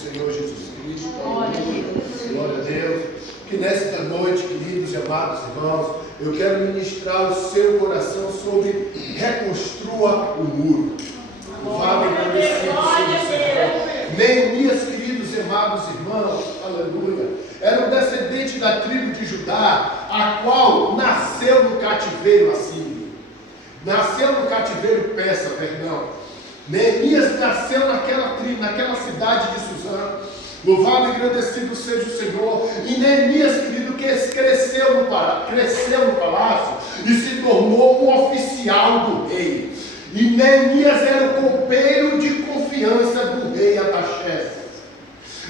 Senhor Jesus Cristo. Glória a Deus. Que nesta noite, queridos e amados irmãos, eu quero ministrar o seu coração sobre reconstrua o muro. Louvado e agradecido seja o Senhor. Neemias, queridos e amados irmãos, aleluia, era um descendente da tribo de Judá, a qual nasceu no cativeiro assírio. Nasceu no cativeiro persa, perdão. Neemias nasceu naquela tribo, naquela cidade de Suzã. Louvado e agradecido seja o Senhor. E Neemias, querido, que cresceu no palácio e se tornou um oficial do rei. E Neemias era o copeiro de confiança do rei Artaxerxes.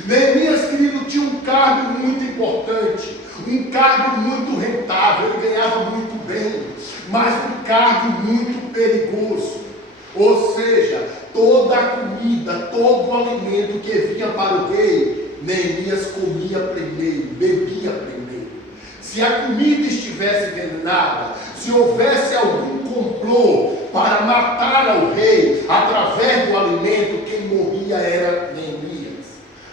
Neemias, querido, tinha um cargo muito importante, um cargo muito rentável, ele ganhava muito bem, mas um cargo muito perigoso. Ou seja, toda a comida, todo o alimento que vinha para o rei, Neemias comia primeiro, bebia primeiro. Se a comida estivesse envenenada, se houvesse algum complô para matar ao rei através do alimento, quem morria era Neemias.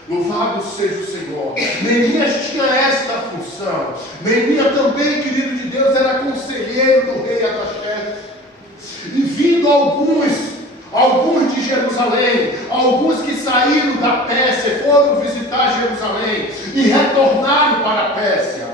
Louvado seja o Senhor. Neemias tinha esta função. Neemias também, querido de Deus, era conselheiro do rei Artaxerxes. E vindo alguns de Jerusalém, alguns que saíram da Pérsia, foram visitar Jerusalém e retornaram para a Pérsia.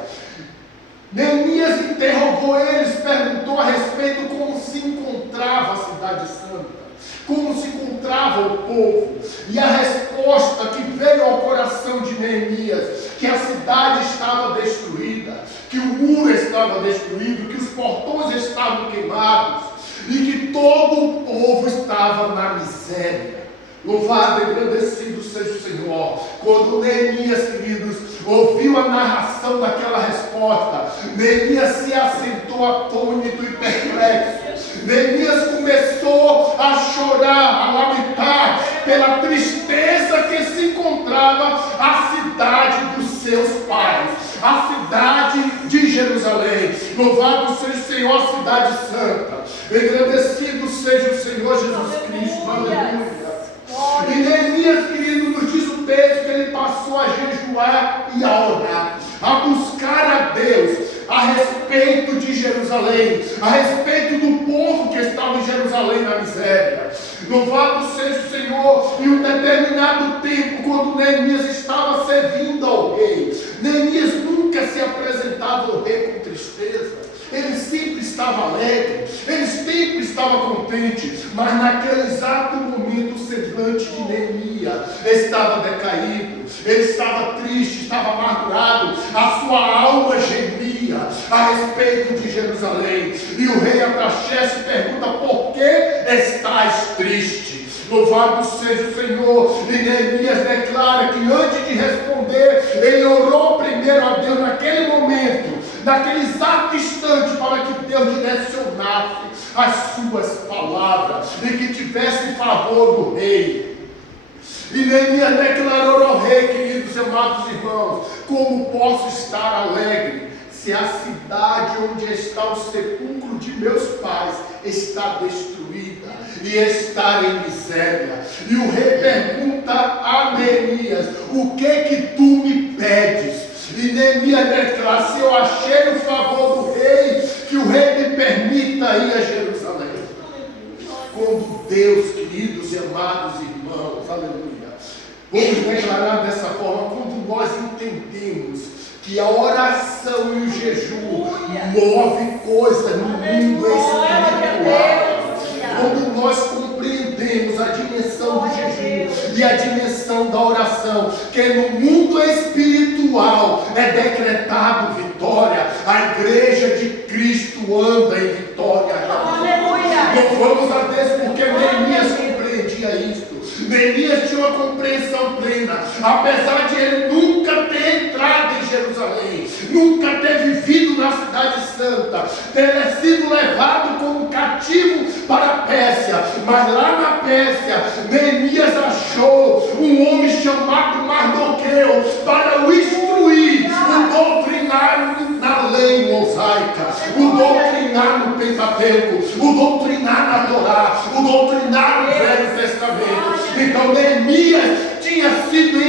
Neemias interrogou eles, perguntou a respeito como se encontrava a cidade santa, como se encontrava o povo. E a resposta que veio ao coração de Neemias, que a cidade estava destruída, que o muro estava destruído, que os portões estavam queimados, e que todo o povo estava na miséria. Louvado e agradecido seja o Senhor. Quando Neemias, queridos, ouviu a narração daquela resposta, Neemias se assentou atônito e perplexo. Neemias começou a chorar, a lamentar pela tristeza que se encontrava a cidade dos seus pais, a cidade de Jerusalém. Louvado seja o Senhor, a cidade santa. Agradecido seja o Senhor Jesus Cristo. Aleluia. E Neemias, querido, nos diz o texto que ele passou a jejuar e a orar, a buscar a Deus a respeito de Jerusalém, a respeito do povo que estava em Jerusalém na miséria. Louvado seja o Senhor. E um determinado tempo, quando Neemias estava servindo ao rei, Neemias nunca se apresentava ao rei com tristeza. Ele sempre estava alegre, ele sempre estava contente, mas naquele exato momento o semblante de Neemias estava decaído, ele estava triste, estava amargurado, a sua alma gemia a respeito de Jerusalém. E o rei Artaxerxes pergunta: por que estás triste? Louvado seja o Senhor. E Neemias declara que antes de responder, ele orou primeiro a Deus naquele momento, naquele exato instante, para que Deus direcionasse as suas palavras e que tivesse favor do rei. E Neemias declarou ao rei, queridos e amados irmãos: como posso estar alegre se a cidade onde está o sepulcro de meus pais está destruída e está em miséria? E o rei pergunta a Neemias: o que tu me pedes? E Neemias declara: se eu achei o favor do rei, que o rei me permita ir a Jerusalém. Como Deus, queridos e amados irmãos, aleluia, vamos declarar dessa forma: quando nós entendemos que a oração e o jejum move coisas no mundo espiritual, quando nós compreendemos a dimensão do jejum e a dimensão da oração, que no mundo espiritual é decretado vitória, a igreja de Cristo anda em vitória. Louvamos a Deus, porque Neemias compreendia isto. Neemias tinha uma compreensão plena, apesar de ele nunca ter entrado em Jerusalém, nunca ter vivido na cidade santa, ter sido levado como cativo para a Pérsia. Mas lá na Pérsia, Neemias achou um homem chamado Mardoqueu para o instruir, o doutrinário na lei mosaica, o doutrinar no Pentateuco, o doutrinar na Torá, o doutrinar no Velho Testamento. Então Neemias tinha sido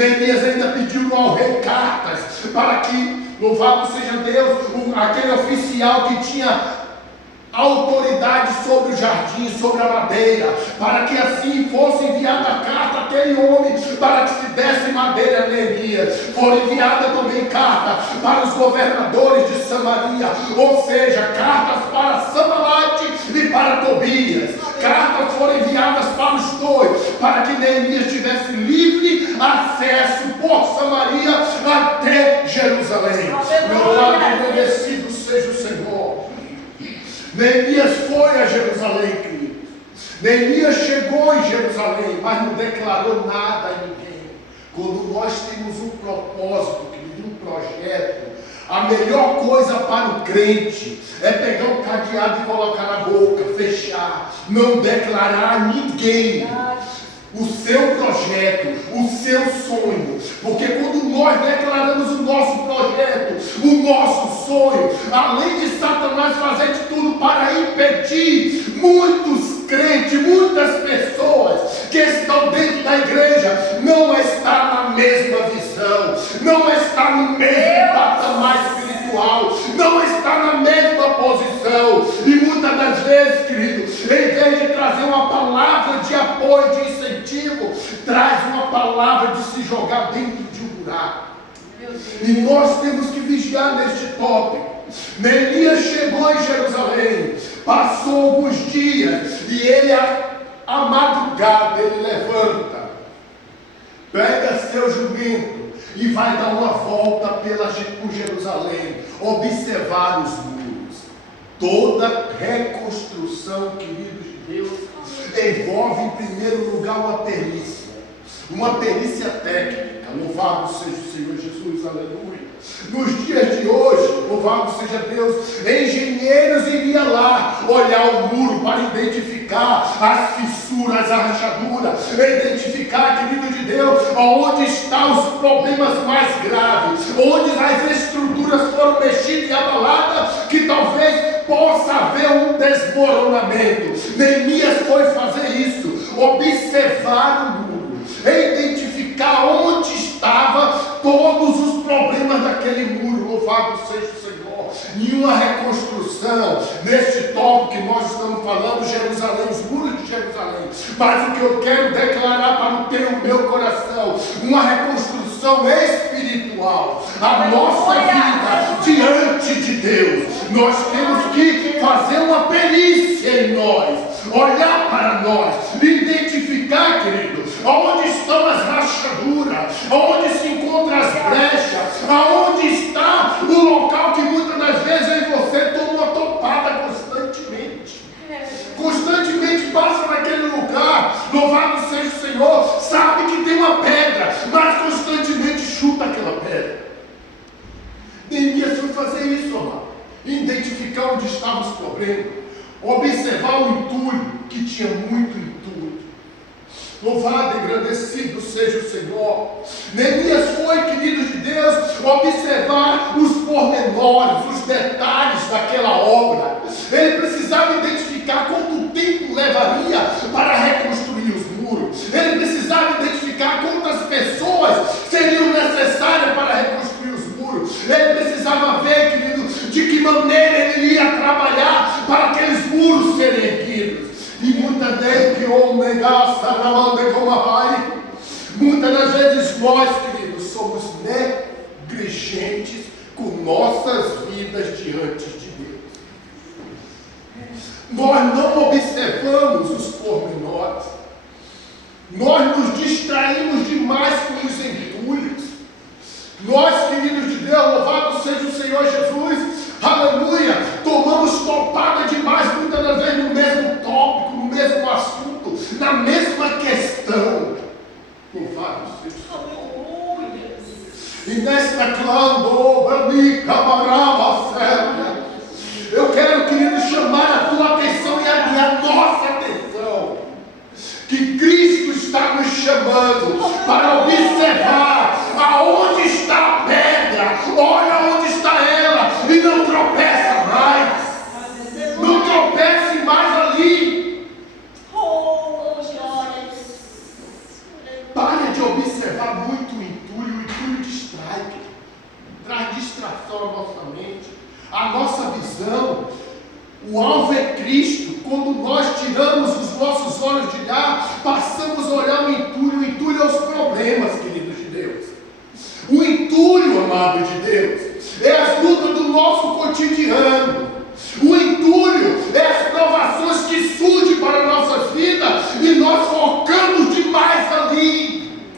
Neemias ainda pediu ao rei cartas para que, louvado seja Deus, aquele oficial que tinha autoridade sobre o jardim, sobre a madeira, para que assim fosse enviada a carta àquele homem, para que se desse madeira a Neemias. Foi enviada também carta para os governadores de Samaria, ou seja, cartas para Sanbalate e para Tobias. Cartas foram enviadas para os dois, para que Neemias tivesse livre acesso por Samaria até Jerusalém. Louvado e agradecido seja o Senhor. Neemias foi a Jerusalém, querido. Neemias chegou em Jerusalém, mas não declarou nada a ninguém. Quando nós temos um propósito, querido, um projeto, a melhor coisa para o crente é pegar um cadeado e colocar na boca, fechar, não declarar a ninguém o seu projeto, o seu sonho, porque quando nós declaramos o nosso projeto, o nosso sonho, além de Satanás fazer de tudo para impedir, muitos crentes, muitas pessoas que estão dentro da igreja, não estão na mesma visão, não está no mesmo patamar espiritual, não está na mesma posição, e muitas das vezes, querido, em vez de trazer uma palavra de apoio, de incentivo, traz uma palavra de se jogar dentro de um buraco. E nós temos que vigiar neste tópico. Neemias chegou em Jerusalém, passou alguns dias, e ele à madrugada ele levanta, pega seu jumento e vai dar uma volta por Jerusalém, observar os muros. Toda reconstrução, queridos de Deus, envolve em primeiro lugar uma perícia técnica. Louvado seja o Senhor Jesus, aleluia. Nos dias de hoje, louvado seja Deus, engenheiros iriam lá olhar o muro para identificar as fissuras, a rachadura, identificar, querido de Deus, onde estão os problemas mais graves, onde as estruturas foram mexidas e abaladas, que talvez possa haver um desmoronamento. Neemias foi fazer isso, observar o muro, identificar onde estavam todos os problemas daquele muro. Louvado seja o Senhor. Nenhuma reconstrução neste tópico que nós estamos falando, Jerusalém, os muros de Jerusalém, mas o que eu quero declarar para o teu e meu coração, uma reconstrução espiritual, a nossa vida diante de Deus. Nós temos que fazer uma perícia em nós, olhar para nós, identificar, querido, aonde estão as rachaduras, aonde se encontram as brechas, aonde está o local que muitas das vezes eu e você toma uma topada constantemente. Constantemente passa naquele lugar, louvado seja o Senhor, sabe que tem uma pedra, mas constantemente chuta aquela pedra. Neemias foi fazer isso, amado, identificar onde estavam os problemas, observar o entulho, que tinha muito entulho. Louvado e agradecido seja o Senhor. Neemias foi, queridos de Deus, observar os pormenores, os detalhes daquela obra. Ele precisava identificar quanto tempo levaria para reconstruir os muros. Ele precisava identificar quantas pessoas seriam necessárias para reconstruir os muros. Ele precisava ver, querido, de que maneira ele ia trabalhar para aqueles muros serem erguidos. E muitas vezes das vezes nós, queridos, somos negligentes com nossas vidas diante de Deus. Nós não observamos os pormenores. Nós nos distraímos demais com os entulhos. Nós, queridos de Deus, louvado seja o Senhor Jesus, aleluia, tomamos topada demais, muitas das vezes no mesmo tópico, no mesmo assunto, na mesma questão. Louvado seja o Senhor. E nesta eu quero, querido, chamar a tua atenção e a nossa atenção, que Cristo está nos chamando para observar aonde está a pedra, olha onde está ela, e não tropeça mais, não tropece mais ali. Pare de observar muito em Cristo, quando nós tiramos os nossos olhos de lá, passamos a olhar o entulho é os problemas, queridos de Deus. O entulho, amado de Deus, é as lutas do nosso cotidiano. O entulho é as provações que surgem para nossas vidas e nós focamos demais ali.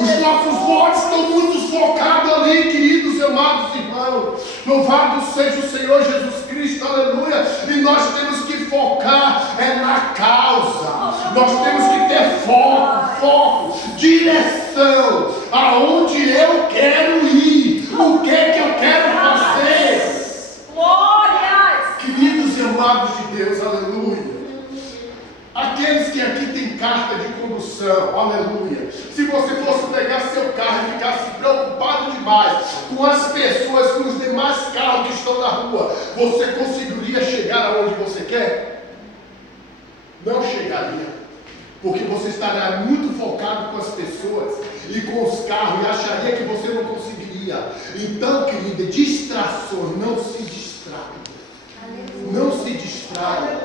Os nossos olhos estão muito focados ali, queridos amados irmãos. Louvado seja o Senhor Jesus Cristo, aleluia. E nós temos que focar na causa. Nós temos que ter foco, direção, aonde eu quero ir, o que é que eu quero fazer. Glórias! Queridos e amados de Deus, aleluia. Aqueles que aqui têm carta de condução, aleluia. Se você fosse pegar seu carro e ficasse preocupado demais com as pessoas, com os demais carros que estão na rua, você conseguiria chegar aonde você quer? Não chegaria. Porque você estaria muito focado com as pessoas e com os carros e acharia que você não conseguiria. Então, querida, distrações, não se distraia. Não se distraia.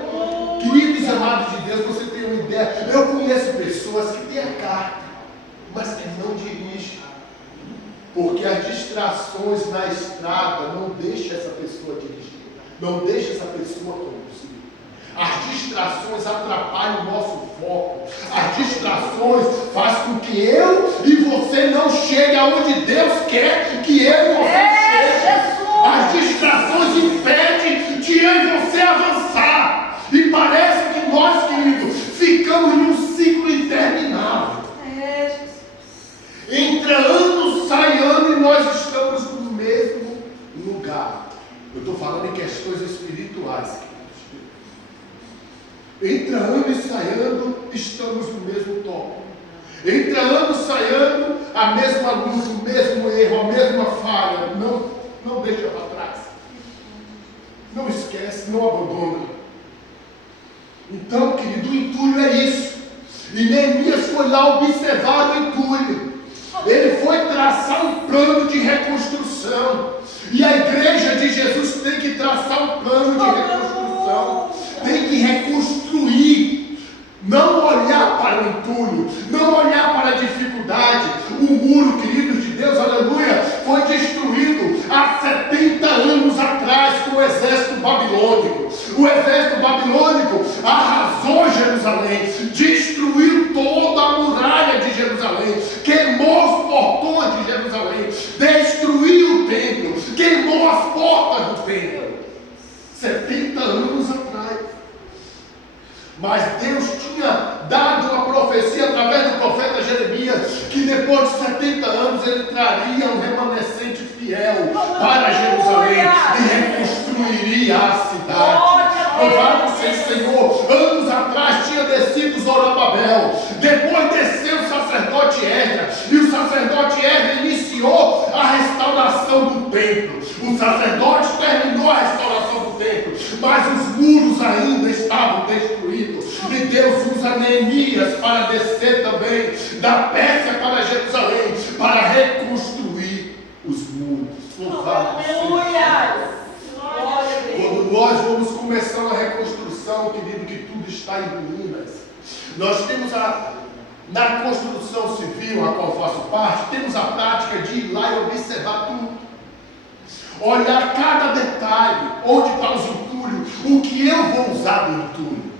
Queridos amados de Deus, você tem uma ideia? Eu conheço pessoas que têm a carta, mas que não dirigem. Porque as distrações na estrada não deixam essa pessoa dirigir. Não deixa essa pessoa conduzir. As distrações atrapalham o nosso foco. As distrações fazem com que eu e você não chegue aonde Deus quer que eu e você chegue. As distrações impedem de eu e você avançar. E parece que nós, queridos, ficamos em um ciclo interminável. Entra ano, sai ano e nós estamos no mesmo lugar. Eu estou falando em questões espirituais, queridos. Entra ano e sai ano, estamos no mesmo tópico. Entra ano, sai ano, a mesma luz, o mesmo erro, a mesma falha. Não deixa para trás. Não esquece, não abandona. Então, querido, o entulho é isso. E Neemias foi lá observar o entulho. Ele foi traçar um plano de reconstrução. E a igreja de Jesus tem que traçar um plano de reconstrução. Tem que reconstruir. Não olhar para o entulho. Não olhar para a dificuldade. O muro, queridos de Deus, aleluia, foi destruído há 70 anos atrás com o exército babilônico. O exército babilônico arrasou Jerusalém, destruiu toda a muralha de Jerusalém, queimou os portões de Jerusalém, destruiu o templo, queimou as portas do templo. 70 anos atrás. Mas Deus tinha dado uma profecia através do profeta Jeremias, que depois de 70 anos ele traria um remanescente fiel para Jerusalém e reconstruiria a cidade. Louvado seja o Senhor. Anos atrás tinha descido Zorobabel, depois desceu o sacerdote Esdras, e o sacerdote Esdras iniciou a restauração do templo. O sacerdote terminou a restauração do templo, mas os muros ainda estavam destruídos. E Deus usa Neemias para descer também da Pérsia para Jerusalém, para reconstruir os muros. Aleluia! Quando nós vamos começar uma reconstrução, querido, que tudo está em ruínas, nós temos na construção civil, a qual faço parte, temos a prática de ir lá e observar tudo. Olhar cada detalhe, onde está os entulhos, o que eu vou usar do entulho.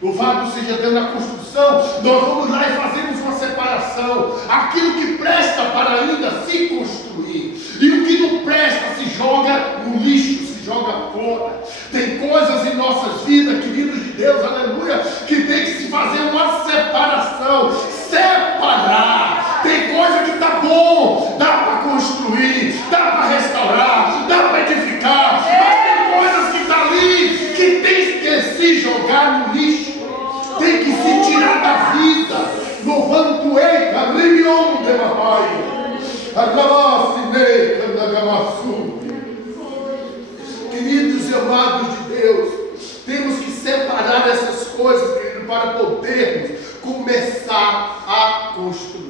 Louvado seja Deus. Na construção, nós vamos lá e fazemos uma separação. Aquilo que presta para ainda se construir, e o que não presta se joga no lixo, se joga fora. Tem coisas em nossas vidas, queridos de Deus, aleluia, que tem que se fazer uma separação, separar. Tem coisa que está bom, dá para construir, dá para restaurar, dá para edificar, mas tem coisas que estão ali que tem que se jogar no lixo, tem que se tirar da vida. Louvando Eika, Lilion de Mapai, Arnamacinei, Candagamassu. Queridos e amados de Deus, temos que separar essas coisas, querido, para podermos começar a construir.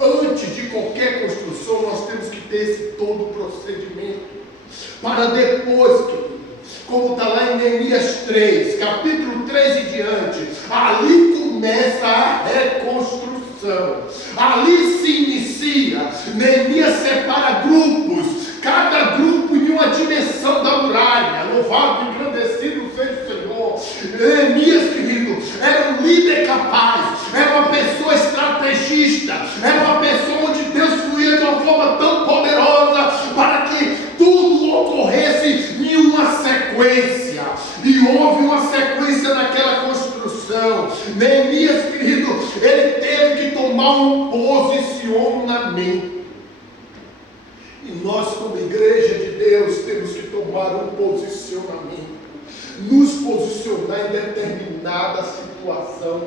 Antes de qualquer construção, nós temos que ter esse todo procedimento, para depois, querido, como está lá em Neemias 3, capítulo 3 e diante, ali começa a reconstrução, ali se inicia. Neemias separa grupos, cada grupo em uma dimensão da muralha. Louvado e engrandecido seja o Senhor. Neemias, querido, era um líder capaz, era uma pessoa estrategista, era uma pessoa onde Deus fluía de uma forma tão poderosa para que tudo ocorresse em uma sequência. E houve uma sequência naquela construção. Neemias, querido, ele teve que tomar um posicionamento. E nós, como igreja de Deus, temos que tomar um posicionamento, nos posicionar em determinada situação.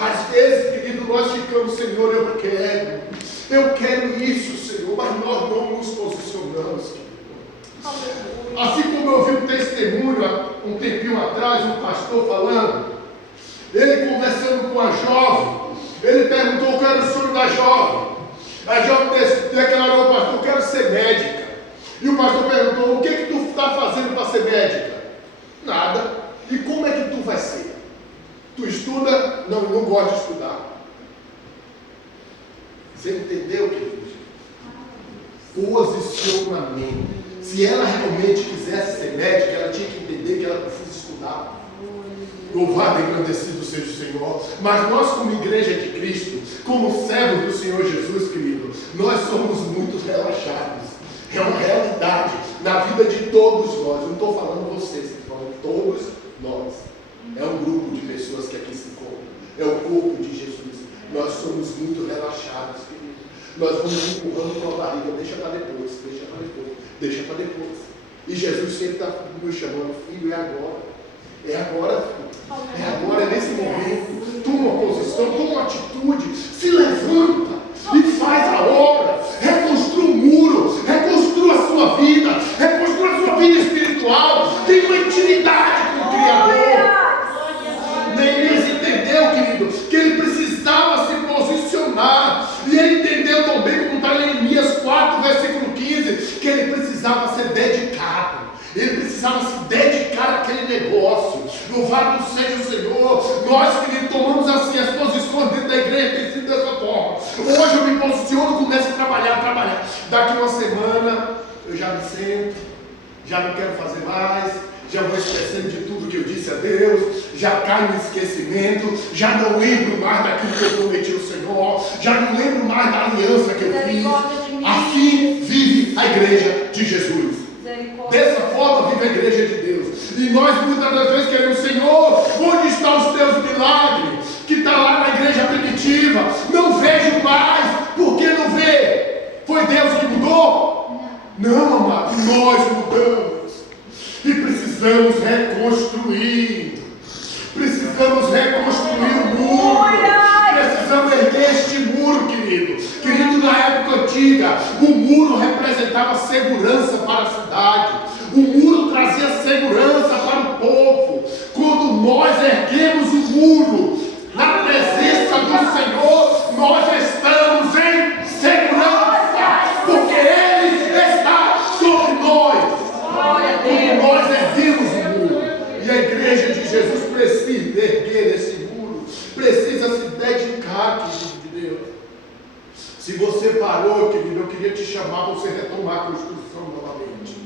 Às vezes, querido, nós ficamos, Senhor, eu quero isso, Senhor, mas nós não nos posicionamos, querido. Assim como eu vi um testemunho há um tempinho atrás, um pastor falando, ele conversando com a jovem, ele perguntou qual era o sonho da jovem. A jovem declarou ao pastor: eu quero ser médica. E o pastor perguntou: o que tu está fazendo para ser médica? Nada. E como é que tu vai ser? Tu estuda? Não, eu não gosto de estudar. Você entendeu, querido? Posicionamento. Se ela realmente quisesse ser médica, ela tinha que entender que ela precisa estudar. Louvado e engrandecido seja o Senhor. Mas nós, como igreja de Cristo, como servos do Senhor Jesus, querido, nós somos muito relaxados. É uma realidade na vida de todos nós. Eu não estou falando vocês, estou falando todos nós. É um grupo de pessoas que aqui se encontram. É o corpo de Jesus. Nós somos muito relaxados, querido. Nós vamos empurrando com a barriga. Deixa para depois, deixa para depois, deixa para depois. E Jesus sempre está nos chamando: filho, é agora. É agora, filho. É agora, é nesse momento. Toma uma posição, toma uma atitude. Se levanta e faz a obra. Reconstrua o muro. Reconstrua a sua vida. Reconstrua a sua vida espiritual. Tem uma intimidade com o Criador. Neemias entendeu, querido, que ele precisava se posicionar. E ele entendeu também, como está em Neemias 4, versículo 15, que ele precisava ser dedicado. Ele precisava se dedicar àquele negócio. Louvado seja o Senhor. Nós, queridos, tomamos assim as posições dentro da igreja, tem sido dessa forma. Hoje eu me posiciono, começo a trabalhar. Daqui uma semana eu já me sento, já não quero fazer mais, já vou esquecendo de tudo que eu disse a Deus, já caio no esquecimento, já não lembro mais daquilo que eu prometi ao Senhor, já não lembro mais da aliança que eu fiz. Assim vive a igreja de Jesus. Dessa forma vive a igreja de Deus. E nós muitas das vezes queremos: Senhor, onde estão os teus milagres? Que está lá na igreja primitiva. Não vejo mais. Por que não vê? Foi Deus que mudou? Não, amado, nós mudamos. E precisamos reconstruir. Precisamos reconstruir o muro. Precisamos erguer este muro, querido. Querido, na época antiga, o muro representava segurança para a cidade. O muro trazia segurança para o povo. Quando nós erguemos o muro na presença do Senhor, nós estamos em segurança, porque Ele está sobre nós. Quando nós erguemos o muro, e a igreja de Jesus precisa erguer esse muro, precisa se dedicar, querido de Deus. Se você parou, querido, eu queria te chamar para você retomar a construção novamente.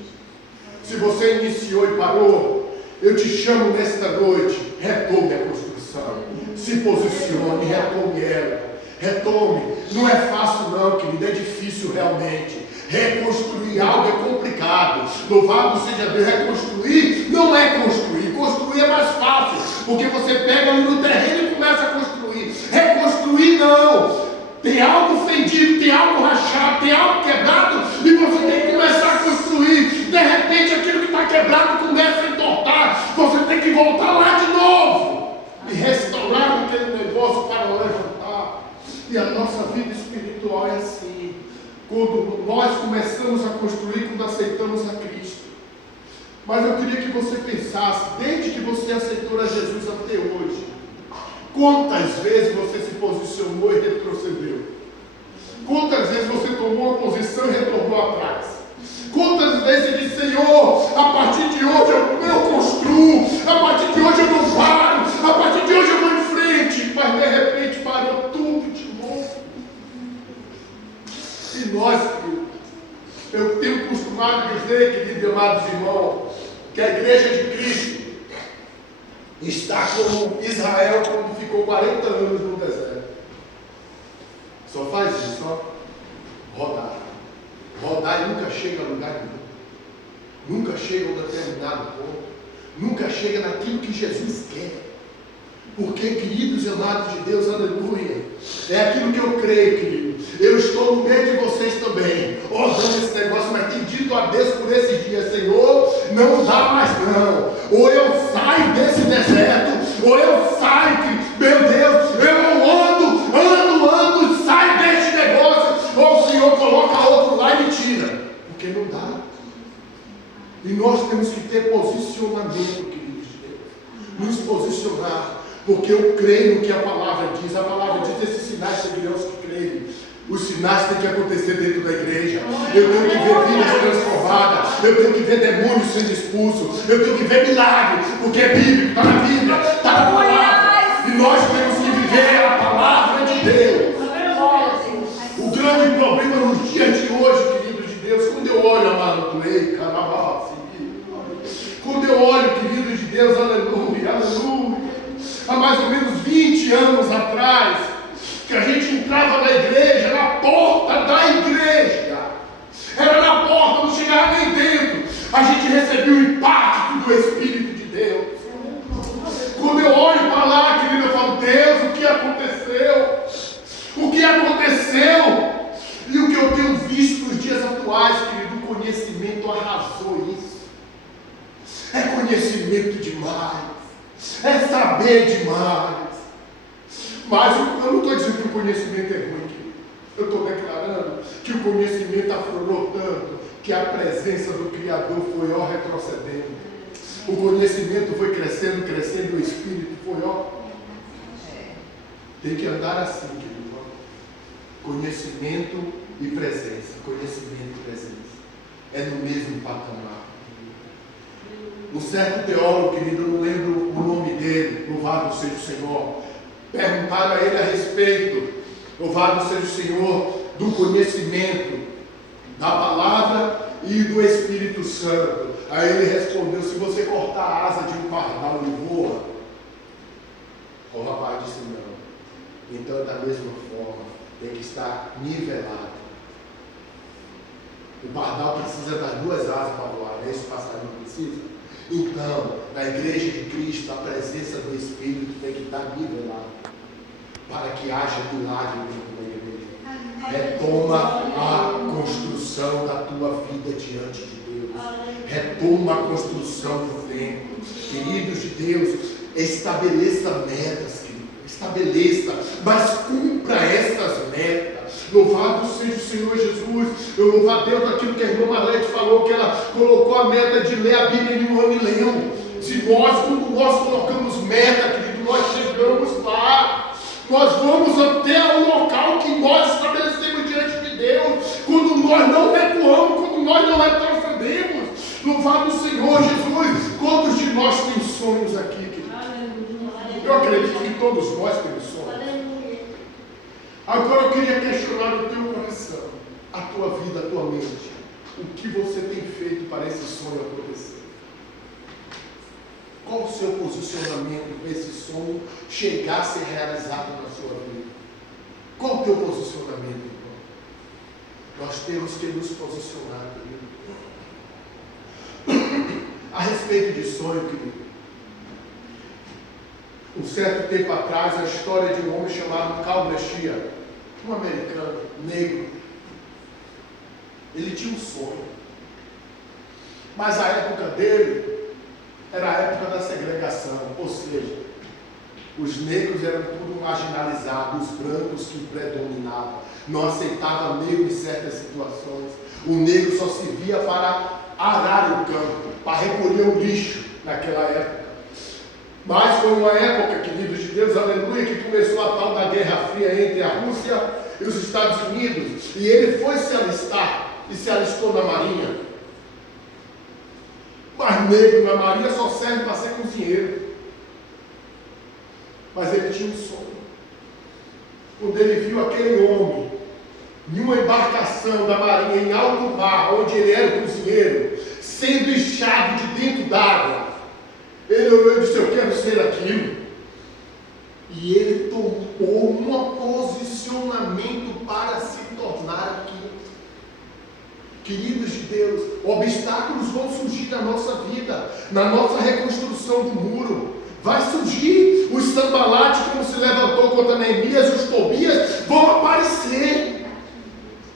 Se você iniciou e parou, eu te chamo nesta noite: retome a construção. Se posicione, retome ela. Retome. Não é fácil não, querido, é difícil realmente. Reconstruir algo é complicado. Louvado seja Deus. Reconstruir não é construir. Construir é mais fácil, porque você pega ali no terreno e começa a construir. Reconstruir não. Tem algo fendido, tem algo rachado, tem algo quebrado, e você tem que começar a construir. De repente aquilo que está quebrado começa a entortar. Você tem que voltar lá de novo e restaurar aquele negócio para levantar. E a nossa vida espiritual é assim. Quando nós começamos a construir, quando aceitamos a Cristo. Mas eu queria que você pensasse, desde que você aceitou a Jesus até hoje, quantas vezes você se posicionou e retrocedeu? Quantas vezes você tomou uma posição e retornou atrás? Quantas vezes você disse: Senhor, a partir de hoje E nós, eu tenho costumado dizer, queridos e amados irmãos, que a igreja de Cristo está como Israel, quando ficou 40 anos no deserto. Só faz isso, só rodar. Rodar e nunca chega a lugar nenhum. Nunca chega a um determinado ponto. Nunca chega naquilo que Jesus quer. Porque, queridos e amados de Deus, aleluia, é aquilo que eu creio, querido. Eu estou no meio de vocês também, orando esse negócio, mas tenho dito a Deus por esses dias: Senhor, não dá mais não. Ou eu saio desse deserto, ou eu saio, meu Deus, eu ando, saio desse negócio, ou o Senhor coloca outro lá e me tira. Porque não dá. E nós temos que ter posicionamento, queridos de Deus. Nos posicionar. Porque eu creio no que a palavra diz. A palavra diz: esses sinais seguirão os que creem. Os sinais têm que acontecer dentro da igreja. Eu tenho que ver vidas transformadas. Eu tenho que ver demônios sendo expulsos. Eu tenho que ver milagres. Porque é bíblico, está na Bíblia, está na palavra. E nós temos que viver a palavra de Deus. O grande problema nos dias de hoje, queridos de Deus, quando eu olho, amado, quando eu olho, queridos de Deus, aleluia, aleluia. Há mais ou menos 20 anos atrás, que a gente entrava na igreja, na porta da igreja. Era na porta, não chegava nem dentro. A gente recebia o impacto do Espírito de Deus. Quando eu olho para lá, querido, eu falo: Deus, o que aconteceu? O que aconteceu? E o que eu tenho visto nos dias atuais, querido, o conhecimento arrasou isso. É conhecimento demais. É saber demais. Mas eu não estou dizendo que o conhecimento é ruim, querido. Eu estou declarando que o conhecimento aflorou tanto que a presença do Criador foi retrocedendo. O conhecimento foi crescendo, o Espírito foi Tem que andar assim, querido. Conhecimento e presença. Conhecimento e presença. É no mesmo patamar. Um certo teólogo, querido, eu não lembro o nome dele, louvado seja o Senhor, perguntaram a ele a respeito, louvado seja o Senhor, do conhecimento da palavra e do Espírito Santo. Aí ele respondeu: se você cortar a asa de um pardal, ele voa. O rapaz disse: não. Então, da mesma forma, tem que estar nivelado. O pardal precisa das duas asas para voar, não é isso que o passarinho precisa? Então, na igreja de Cristo, a presença do Espírito tem que estar nivelada, para que haja milagre dentro da igreja. Retoma a construção da tua vida diante de Deus. Retoma a construção do templo. Queridos de Deus, estabeleça metas, querido. Estabeleça, mas cumpra essas metas. Louvado seja o Senhor Jesus. Eu louvo a Deus daquilo que a irmã Marlete falou, que ela colocou a meta de ler a Bíblia em um ano e leu. Quando nós colocamos meta, querido, nós chegamos lá. Nós vamos até o local que nós estabelecemos diante de Deus. Quando nós não recuamos, quando nós não retrocedemos. Louvado o Senhor Jesus. Quantos de nós temos sonhos aqui, querido? Eu acredito que todos nós temos sonhos. Agora eu queria questionar o teu coração, a tua vida, a tua mente. O que você tem feito para esse sonho acontecer? Qual o seu posicionamento para esse sonho chegar a ser realizado na sua vida? Qual o teu posicionamento, irmão? Nós temos que nos posicionar, querido. A respeito de sonho, querido. Um certo tempo atrás, a história de um homem chamado Cal Brechia, um americano, negro. Ele tinha um sonho. Mas a época dele era a época da segregação, ou seja, os negros eram tudo marginalizados, os brancos que predominavam, não aceitavam negro em certas situações. O negro só se via para arar o campo, para recolher o lixo naquela época. Mas foi uma época, queridos de Deus, aleluia, que começou a tal da Guerra Fria entre a Rússia e os Estados Unidos. E ele foi se alistar e se alistou na Marinha. Mas negro na Marinha só serve para ser cozinheiro. Mas ele tinha um sonho. Quando ele viu aquele homem em uma embarcação da marinha em alto mar, onde ele era o cozinheiro, sendo inchado de dentro d'água, ele olhou e disse: eu quero ser aquilo. E ele tomou um posicionamento para se tornar aquilo. Queridos de Deus, obstáculos vão surgir na nossa vida, na nossa reconstrução do muro. Vai surgir os Sanbalate, como se levantou contra Neemias, os Tobias vão aparecer.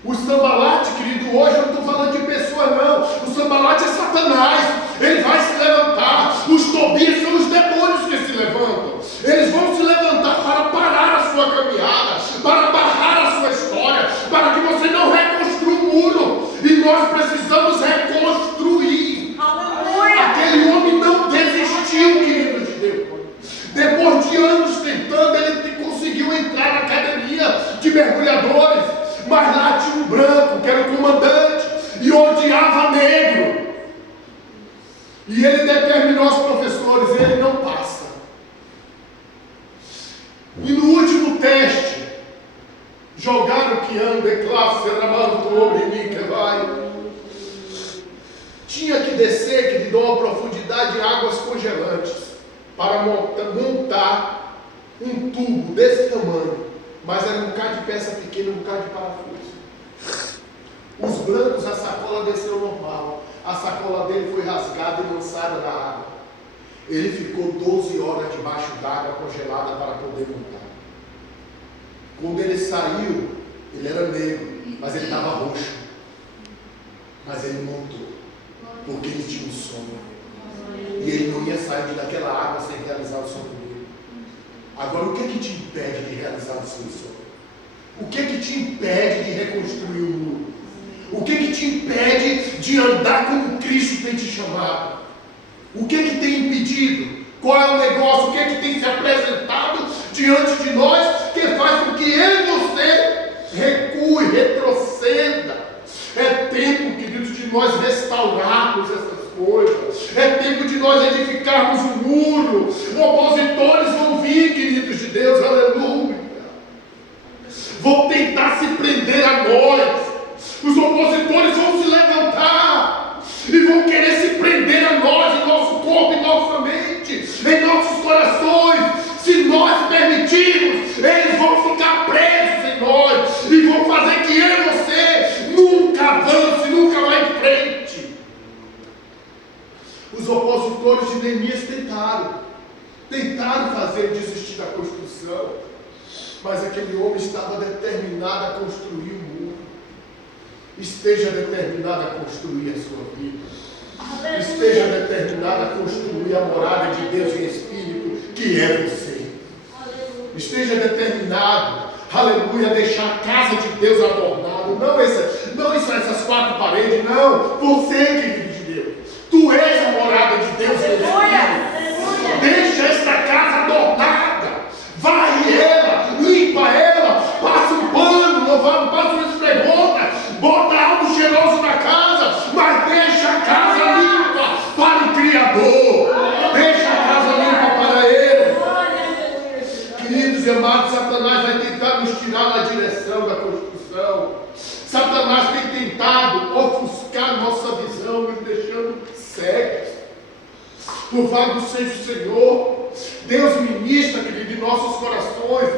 O Sanbalate, querido, hoje eu não estou falando de pessoa não. O Sanbalate é Satanás, ele vai se levantar. Os Tobias são os demônios que se levantam. Eles vão se levantar para parar a sua caminhada, para barrar a sua história, para que você não reconstrua o muro. E nós precisamos reconstruir. Aleluia. Aquele homem não desistiu, querido de Deus. Depois de anos tentando, ele conseguiu entrar na academia de mergulhadores. Mas lá tinha um branco, que era o comandante, e odiava negro. E ele determinou aos professores: ele não passa. E no último teste, jogaram que anda em classe, tinha que descer, que lhe deu uma profundidade de águas congelantes, para montar um tubo desse tamanho. Mas era um bocado de peça pequena, um bocado de parafuso. Os brancos, a sacola desceu normal. A sacola dele foi rasgada e lançada na água. Ele ficou 12 horas debaixo d'água congelada para poder montar. Quando ele saiu, ele era negro, mas ele estava roxo. Mas ele montou, porque ele tinha um sonho. E ele não ia sair daquela água sem realizar o sonho dele. Agora, o que te impede de realizar o seu sonho? O que te impede de reconstruir o muro? O que te impede de andar como Cristo tem te chamado? O que tem impedido? Qual é o negócio? O que tem se apresentado diante de nós que faz com que eu e você recue, retroceda? É tempo, queridos, de nós restaurarmos essas coisas. É tempo de nós edificarmos o muro. Opositores vão vir, queridos de Deus, aleluia. Vão tentar se prender a nós. Os opositores vão se levantar e vão querer se prender a nós, em nosso corpo, em nossa mente, em nossos corações. Se nós permitirmos, eles vão ficar presos em nós e vão fazer que eu e você nunca avance, nunca vá em frente. Os opositores de Neemias tentaram fazer desistir da construção, mas aquele homem estava determinado a construir o muro. Esteja determinado a construir a sua vida. Esteja determinado a construir a morada de Deus em espírito, que é você. Esteja determinado, aleluia, a deixar a casa de Deus adornada. Não essas quatro paredes, não. Você, querido de Deus, tu és a morada de Deus em espírito. Deixa esta casa adornada. Varre ela, limpa ela, passa um pano, passa uma esfregona, bota algo cheiroso na casa, mas deixa a casa limpa para o Criador. Deixa a casa limpa para Ele. Queridos e amados, Satanás vai tentar nos tirar da direção da construção. Satanás tem tentado ofuscar nossa visão, nos deixando cegos. Louvado seja o Senhor. Deus ministra, querido, em nossos corações.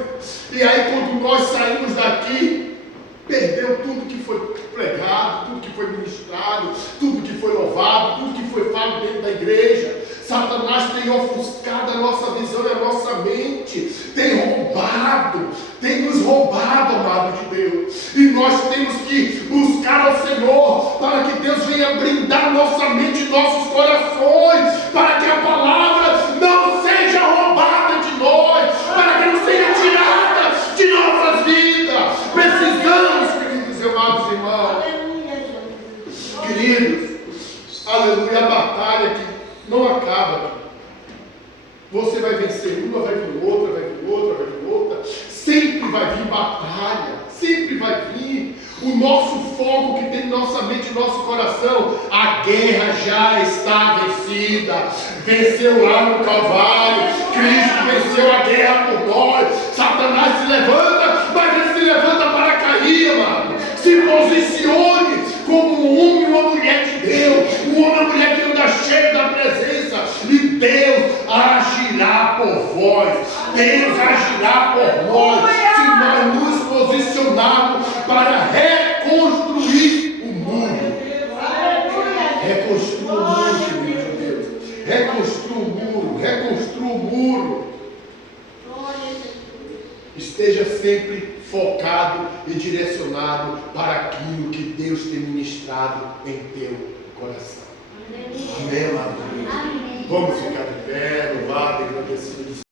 E aí, quando nós saímos daqui, perdeu tudo que foi pregado, tudo que foi ministrado, tudo que foi louvado, tudo que foi falado dentro da igreja. Satanás tem ofuscado a nossa visão e a nossa mente, tem nos roubado, amado de Deus. E nós temos que buscar ao Senhor, para que Deus venha brindar nossa mente e nossos corações, para que a palavra não seja roubada de nós, para que não seja tirada de nossas vidas. Precisamos, queridos e amados irmãos, queridos, aleluia, a batalha que não acaba. Você vai vencer uma, vai vir outra, vai vir outra, vai vir outra. Sempre vai vir batalha, sempre vai vir. O nosso foco que tem em nossa mente e nosso coração, a guerra já está vencida. Venceu lá no Calvário. Cristo venceu a guerra por nós. Satanás se levanta, mas ele se levanta para cair, amado. posicione como um homem e uma mulher de Deus, um homem e uma mulher que anda cheio da presença, e Deus agirá por vós, Deus agirá por nós, se nós nos posicionarmos para reconstruir o muro. Reconstrua o muro, meu Deus. Reconstrua o muro, reconstrua o muro. Esteja sempre focado e direcionado para aquilo que Deus tem ministrado em teu coração. Amém, amém. Vamos ficar de pé, louvado e agradecido.